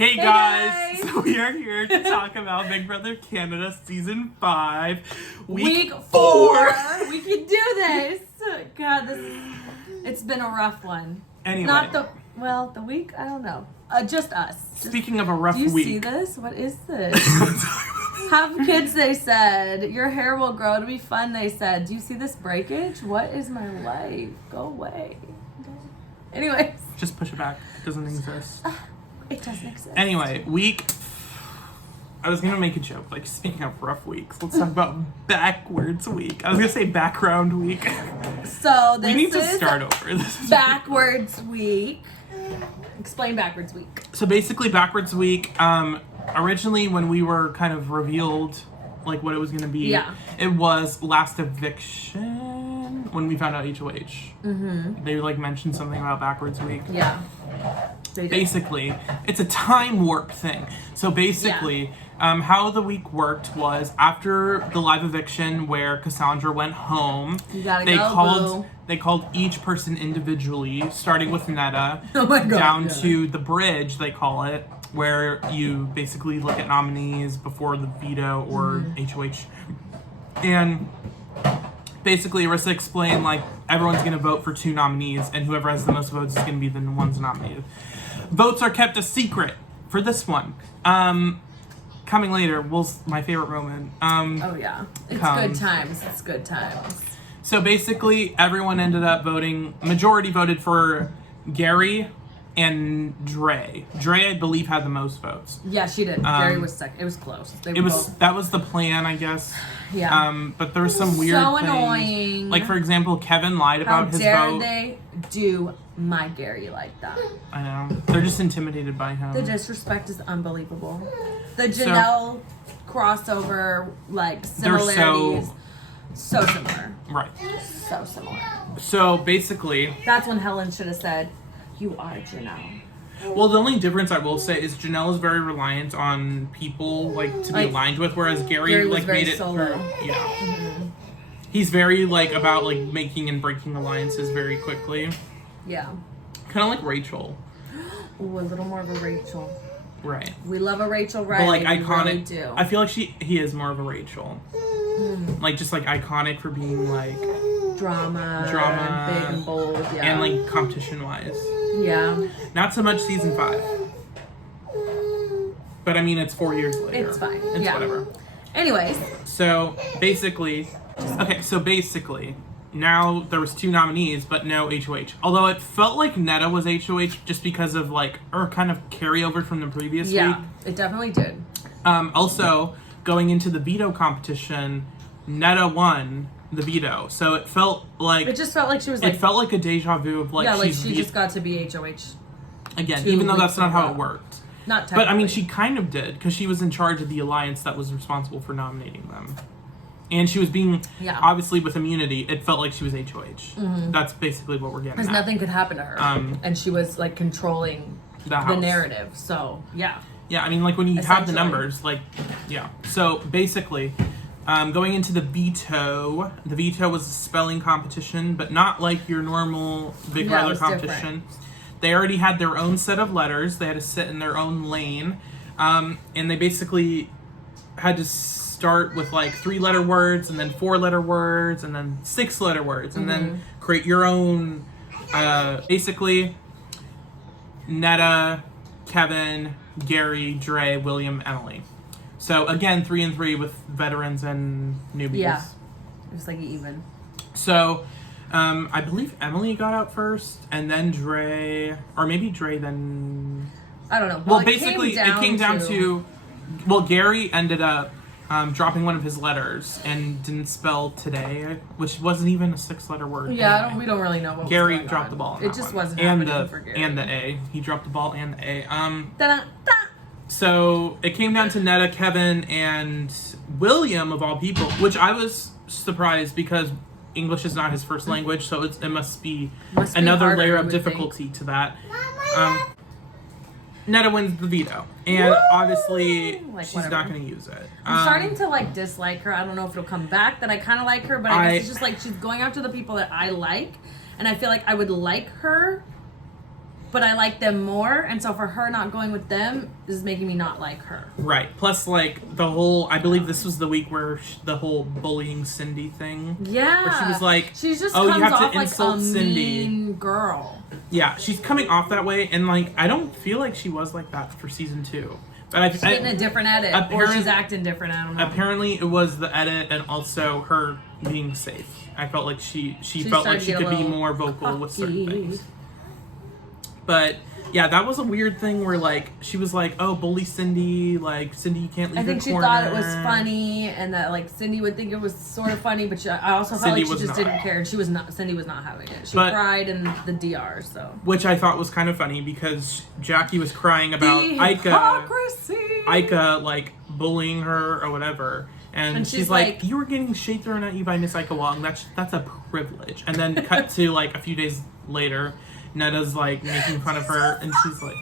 Hey guys! So we are here to talk about Big Brother Canada Season 5, Week 4. We can do this. God, it's been a rough one. Anyway. Not the week? I don't know. Just us. Speaking of a rough week. Do you week. see this? What is this? Have kids, they said. Your hair will grow to be fun, they said. Do you see this breakage? What is my life? Go away. Anyways. Just push it back. It doesn't exist. It doesn't exist. Anyway, I was gonna make a joke, like, speaking of rough weeks, let's talk about backwards week. I was gonna say background week. So this we need to is start over. This is backwards week. Explain backwards week. So basically, backwards week, originally when we were kind of revealed, like, what it was gonna be, it was last eviction when we found out HOH. Mm-hmm. They, like, mentioned something about backwards week. Yeah. Basically, it's a time warp thing. So basically, how the week worked was after the live eviction where Cassandra went home, they called each person individually, starting with Netta, down to the bridge, they call it, where you basically look at nominees before the veto or HOH. And basically, Arissa explained, like, everyone's going to vote for 2 nominees, and whoever has the most votes is going to be the ones nominated. Votes are kept a secret for this one. Coming later, my favorite moment. Oh, yeah. It's good times. It's good times. So basically, everyone ended up voting, majority voted for Gary and Dre. Dre, I believe, had the most votes. Yeah, she did. Gary was second. It was close. That was the plan, I guess. Yeah. But there was some weird things. Annoying. Like, for example, Kevin lied about his vote. How dare they do my Gary like that? I know. They're just intimidated by him. The disrespect is unbelievable. The Janelle crossover, like, similarities. So similar. Right. So similar. So basically, that's when Helen should have said, "You are Janelle." Well, the only difference I will say is Janelle is very reliant on people, like, to be aligned with, whereas Gary like made it solo. through. Yeah. Mm-hmm. He's very, like, about, like, making and breaking alliances very quickly. Yeah. Kind of like Rachel. Ooh, a little more of a Rachel. Right. We love a Rachel Riley. But, like, iconic. We really do. I feel like he is more of a Rachel. Like, just, like, iconic for being, like, drama, big and bold, and, like, competition-wise. Yeah. Not so much season 5. But, I mean, it's 4 years later. It's fine. It's whatever. Anyways. So, basically, now there was 2 nominees, but no HOH. Although it felt like Netta was HOH just because of, like, or kind of carryover from the previous week. Yeah, it definitely did. Also, going into the veto competition, Netta won the veto. So it felt like... It just felt like she was, like... It felt like a deja vu of, like... Yeah, like she just got to be HOH. Again, even though that's not how it worked. Not technically. But, I mean, she kind of did, because she was in charge of the alliance that was responsible for nominating them. And she was being, obviously, with immunity, it felt like she was HOH. Mm-hmm. That's basically what we're getting at. Because nothing could happen to her. And she was, like, controlling the narrative. So, yeah. Yeah, I mean, like, when you have the numbers, like, yeah. So, basically, going into the veto was a spelling competition, but not like your normal Big Brother competition. Different. They already had their own set of letters. They had to sit in their own lane. And they basically had to start with, like, 3-letter words, and then 4-letter words, and then 6-letter words, and then create your own, basically, Netta, Kevin, Gary, Dre, William, Emily. So, again, 3 and 3 with veterans and newbies. Yeah. It was, like, even. So, I believe Emily got out first, and then Dre, or maybe Dre then... I don't know. Well, basically, it came down to... Well, Gary ended up dropping one of his letters and didn't spell today, which wasn't even a 6-letter word. Yeah, anyway. We don't really know what Gary was going dropped on. the ball on It that just one. wasn't happening for Gary. And the A. He dropped the ball and the A. Da-da-da. So, it came down to Netta, Kevin, and William, of all people, which I was surprised because English is not his first language, so it must be another harder, layer of difficulty to that. Netta wins the veto, and obviously she's not going to use it. I'm starting to, like, dislike her. I don't know if it'll come back that I kind of like her, but I guess it's just like she's going after the people that I like, and I feel like I would like her but I like them more, and so for her not going with them is making me not like her. Right. Plus, like, the whole, I believe this was the week where the whole bullying Cindy thing. Yeah. Where she was like, she just oh, comes you have off to insult like a Cindy. mean girl. Yeah, she's coming off that way, and, like, I don't feel like she was like that for season 2. But She's getting a different edit, or she's acting different, I don't know. Apparently, it was the edit and also her being safe. I felt like she felt like she could be more vocal with certain things. But yeah, that was a weird thing where like she was like, "Oh, bully Cindy, like Cindy, you can't leave." I think she thought it was funny, and that like Cindy would think it was sort of funny, but I also felt like she just didn't care. And Cindy was not having it. She cried in the DR, so which I thought was kind of funny because Jackie was crying about Ika like bullying her or whatever. And she's like, you were getting shade thrown at you by Miss Ika Wong. That's a privilege. And then cut to like a few days later, Netta's like making fun of her, and she's like,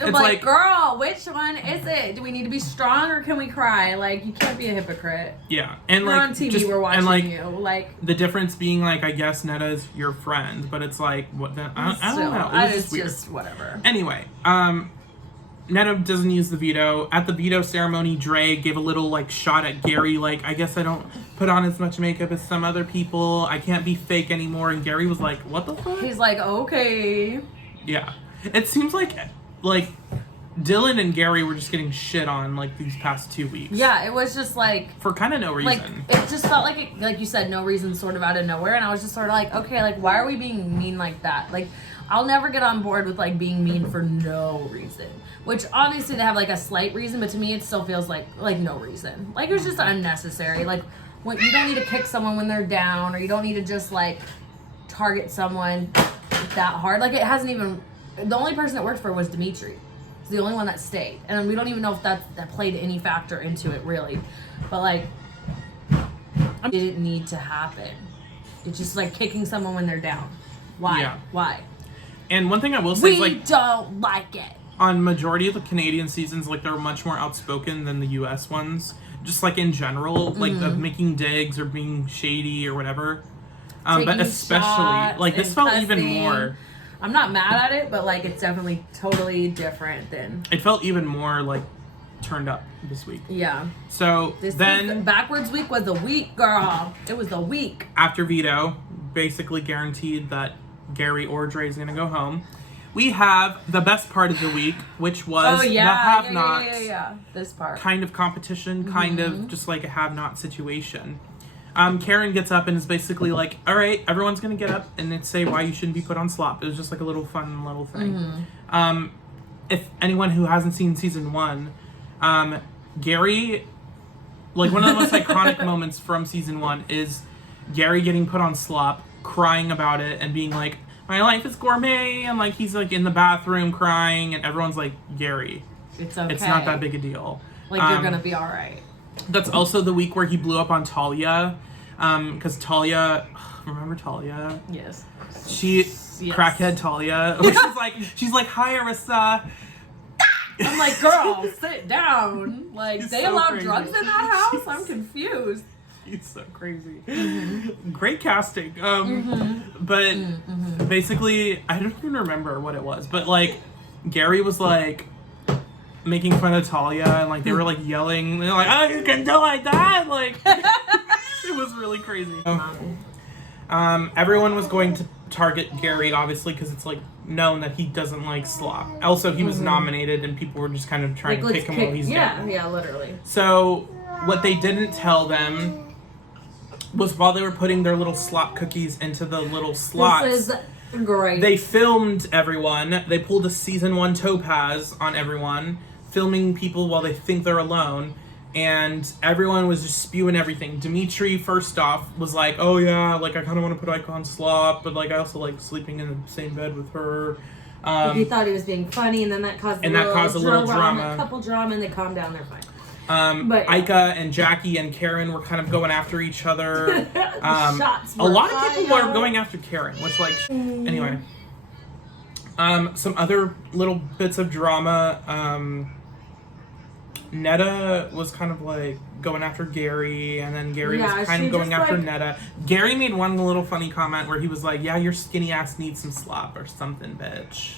it's like, girl, which one is it? Do we need to be strong or can we cry? Like, you can't be a hypocrite. Yeah, and we're like on TV, we're watching you. Like the difference being like, I guess Netta's your friend, but it's like what? I don't know. It was just whatever. Anyway, Netta doesn't use the veto. At the veto ceremony, Dre gave a little, like, shot at Gary, like, I guess I don't put on as much makeup as some other people. I can't be fake anymore. And Gary was like, what the fuck? He's like, okay. Yeah. It seems like Dylan and Gary were just getting shit on, like, these past 2 weeks. Yeah, it was just, like... For kind of no reason. Like, it just felt like, like you said, no reason sort of out of nowhere. And I was just sort of like, okay, like, why are we being mean like that? Like, I'll never get on board with, like, being mean for no reason. Which, obviously, they have, like, a slight reason, but to me, it still feels like no reason. Like, it was just unnecessary. Like, when you don't need to kick someone when they're down, or you don't need to just, like, target someone that hard. Like, it hasn't even... The only person it worked for was Dimitri. He's the only one that stayed. And we don't even know if that played any factor into it, really. But, like, it didn't need to happen. It's just, like, kicking someone when they're down. Why? Yeah. Why? And one thing I will say is, like... We don't like it. On majority of the Canadian seasons, like, they're much more outspoken than the US ones. Just, like, in general, like, of making digs or being shady or whatever. But especially, like, this felt even more... I'm not mad at it, but, like, it's definitely totally different than... It felt even more, like, turned up this week. Yeah. So, then... Backwards week was the week, girl. It was the week. After veto, basically guaranteed that Gary or Dre is going to go home. We have the best part of the week, which was the have-nots. Yeah. This part. Kind of competition, kind of just like a have-not situation. Karen gets up and is basically like, all right, everyone's going to get up and say why you shouldn't be put on slop. It was just like a little fun little thing. If anyone who hasn't seen season 1, Gary, like one of the most iconic moments from season 1 is Gary getting put on slop, crying about it and being like, my life is gourmet, and like he's like in the bathroom crying, and everyone's like, Gary, it's okay. It's not that big a deal. Like you're gonna be all right. That's also the week where he blew up on Talia, because Talia, remember Talia? Yes. Crackhead Talia, which is like she's like, hi Arissa. I'm like, girl, sit down. Like He's they so allow crazy. drugs in that house? I'm confused. He's so crazy. Great casting. But basically, I don't even remember what it was. But like, Gary was like making fun of Talia, and like they were like yelling. They're like, "Oh, you can do like that!" Like, it was really crazy. Everyone was going to target Gary, obviously, because it's like known that he doesn't like slop. Also, he was nominated, and people were just kind of trying to kick him while he's down. Yeah, literally. So what they didn't tell them was while they were putting their little slot cookies into the little slots. This is great. They filmed everyone. They pulled a season 1 Topaz on everyone, filming people while they think they're alone. And everyone was just spewing everything. Dimitri, first off, was like, oh yeah, like I kind of want to put Ika on slop, but like I also like sleeping in the same bed with her. He thought he was being funny, and then that caused a little drama. A couple drama, and they calmed down, they're fine. Ika and Jackie and Karen were kind of going after each other. Shots a lot of people were going after Karen, which like, anyway. Some other little bits of drama. Netta was kind of like going after Gary, and then Gary was kind of going after Netta. Gary made one little funny comment where he was like, yeah, your skinny ass needs some slop or something, bitch.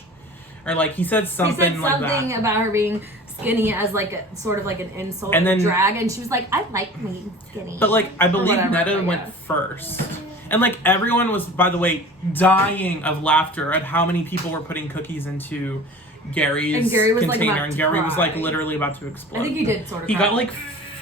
or like he said something, he said like something that about her being skinny as like a, sort of like an insult, and then drag, and she was like, I like being skinny. But like I believe whatever, Netta went first. And like everyone was, by the way, dying of laughter at how many people were putting cookies into Gary's and Gary was, container, like, and Gary was like cry. literally about to explode. I think he did sort of. He got like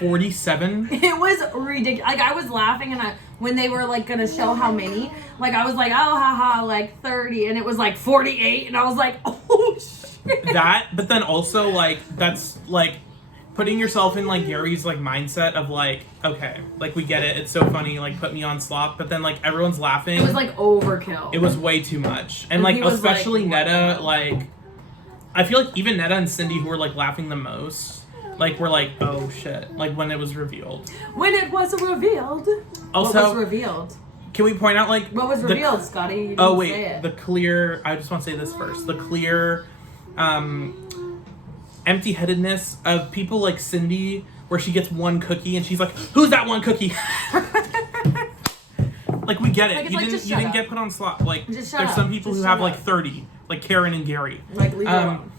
47. It was ridiculous. Like I was laughing, and when they were like gonna show how many, like I was like, oh haha, like 30, and it was like 48, and I was like, oh shit. That, but then also like that's like putting yourself in like Gary's like mindset of like, okay, like we get it, it's so funny, like put me on slop, but then like everyone's laughing. It was like overkill. It was way too much, and And like he was especially like, Netta, like I feel like even Netta and Cindy, who were like laughing the most, like were like, oh shit, like when it was revealed. When it was revealed. Also, what was revealed? Can we point out like What was revealed, Scotty? You didn't oh say wait, it. the clear. I just want to say this first. The clear, empty-headedness of people like Cindy, where she gets one cookie and she's like, "Who's that one cookie?" Like we get it. Like, it's you like, didn't. just You shut didn't up. get put on slot. Like Just shut there's up. some people Just who have shut like up. 30, like Karen and Gary. Like leave it alone.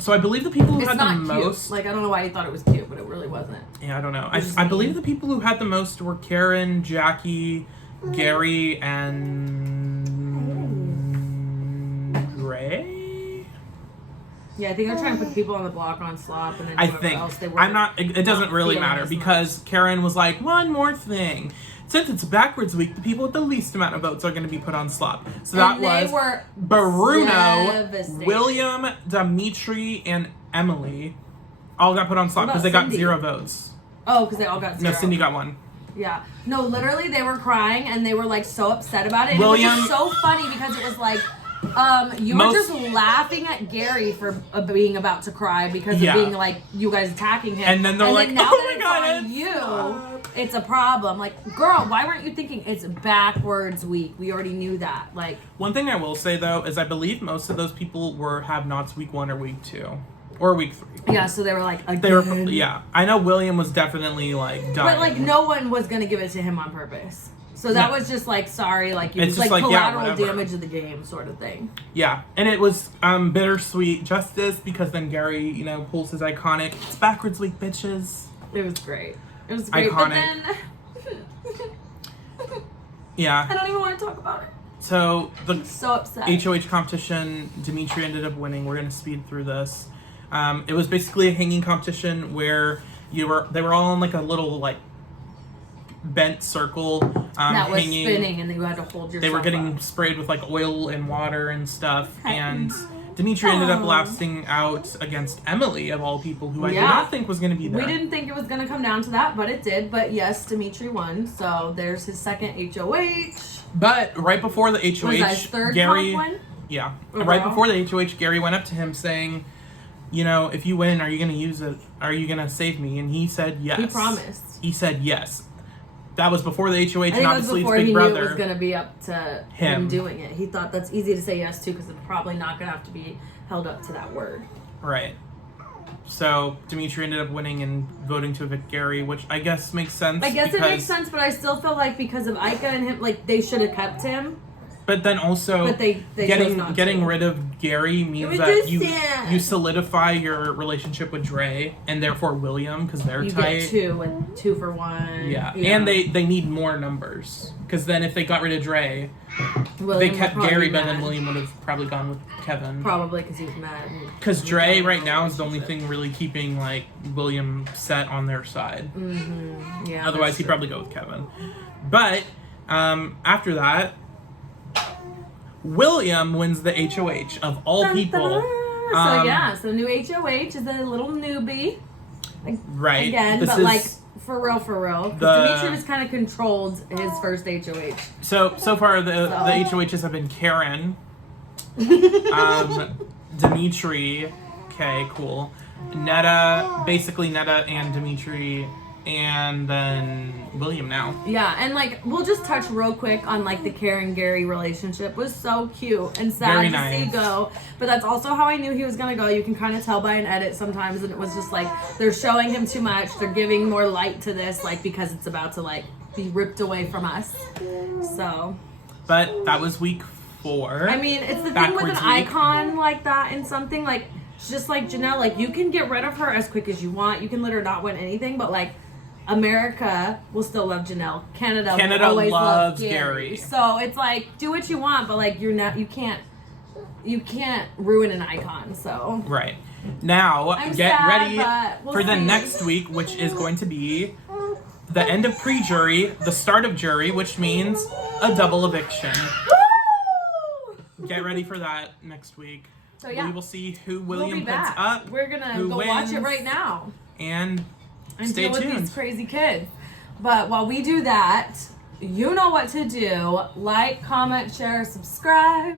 So I believe the people who It's had not the cute. most. Like I don't know why you thought it was cute, but it really wasn't. Yeah, I don't know. It's just I mean. believe the people who had the most were Karen, Jackie, Gary, and Gray. Yeah, I think they're trying to put people on the block on slop, and then I whoever think. else they were. I'm not. It doesn't really feeling matter as because Karen was like, one more thing. Since it's backwards week, the people with the least amount of votes are going to be put on slop. So that And they was were Bruno, devastated. William, Dimitri, and Emily all got put on slop What because they about got Cindy? 0 votes. Oh, because they all got 0. No, Cindy got 1. Yeah. No, literally, they were crying and they were like so upset about it. And William- it was just so funny because it was like, you were Most- just laughing at Gary for being about to cry because Yeah. of being like you guys attacking him. And then they're like, now "Oh that my it's God, on it's you, stop." it's a problem. Like, girl, why weren't you thinking it's backwards week? We already knew that. Like, One thing I will say though is I believe most of those people were have-nots week 1 or week 2 or week 3. yeah. So they were like, again. They were, yeah. I know William was definitely like dying. But like, no one was gonna give it to him on purpose. So that No. was just like, sorry, like it It's was just like like, yeah, collateral whatever. damage of the game, sort of thing. Yeah, and it was bittersweet justice because then Gary, pulls his iconic "It's backwards week, bitches." It was great. It was great. Iconic. But then Yeah. I don't even want to talk about it. So the I'm so upset. HOH competition, Dimitri ended up winning. We're gonna speed through this. It was basically a hanging competition where they were all in like a little like bent circle that was hanging. spinning, and then you had to hold yourself They were getting up. sprayed with like oil and water and stuff, and Dimitri ended up Aw. lasting out against Emily of all people, who I did Yeah. not think was going to be there. We didn't think it was going to come down to that, but it did. But yes, Dimitri won, so there's his second HOH. But right before the HOH, Was that his third Gary, comp win? yeah, Overall? right before the HOH, Gary went up to him saying, if you win, are you going to use it? Are you going to save me? And he said yes. He promised. He said yes. That was before the HOH, I and think it was obviously before it's he Big knew it Brother. was going to be up to him Him. doing it. He thought that's easy to say yes to because it's probably not going to have to be held up to that word. Right. So Dimitri ended up winning and voting to evict Gary, which I guess makes sense. I guess it makes because- sense, but I still feel like because of Ika and him, like they should have kept him. But then also, But they chose not getting to. rid of Gary means was that just you sad. solidify your relationship with Dre and therefore William because they're You tight. get 2 and 2 for 1. Yeah, and they need more numbers because then if they got rid of Dre, William they would kept probably Gary, be but then mad. William would have probably gone with Kevin. Probably because he was mad. Because Dre right now is the only thing really keeping like William set on their side. Yeah. Otherwise, that's he'd true. probably go with Kevin. But after that, William wins the HOH of all Dun, people. dun, dun. So new HOH is a little newbie. Right. Again, This but is, like for real. Because the- Dimitri was kind of controlled his first HOH. so far the HOHs have been Karen, Dimitri, okay, cool, basically Netta and Dimitri, and then William now. Yeah, and like we'll just touch real quick on like the Karen Gary relationship was so cute and sad Very to nice. see go. But that's also how I knew he was gonna go. You can kind of tell by an edit sometimes, and it was just like they're showing him too much. They're giving more light to this, like because it's about to like be ripped away from us. So But that was week for. I mean, it's the thing with an Backwards week. icon like that and something like just like Janelle, like you can get rid of her as quick as you want. You can let her not win anything, but like America will still love Janelle. Canada will always loves love Gary. So it's like do what you want, but like you can't ruin an icon. So Right. Now, I'm get sad, ready but we'll for the see. next week, which is going to be the end of pre-jury, the start of jury, which means a double eviction. Get ready for that next week. So yeah, We will see who we'll William be puts back. up. We're gonna who go watch it wins, right now And and stay deal with tuned. these crazy kids. But while we do that, you know what to do. Like, comment, share, subscribe.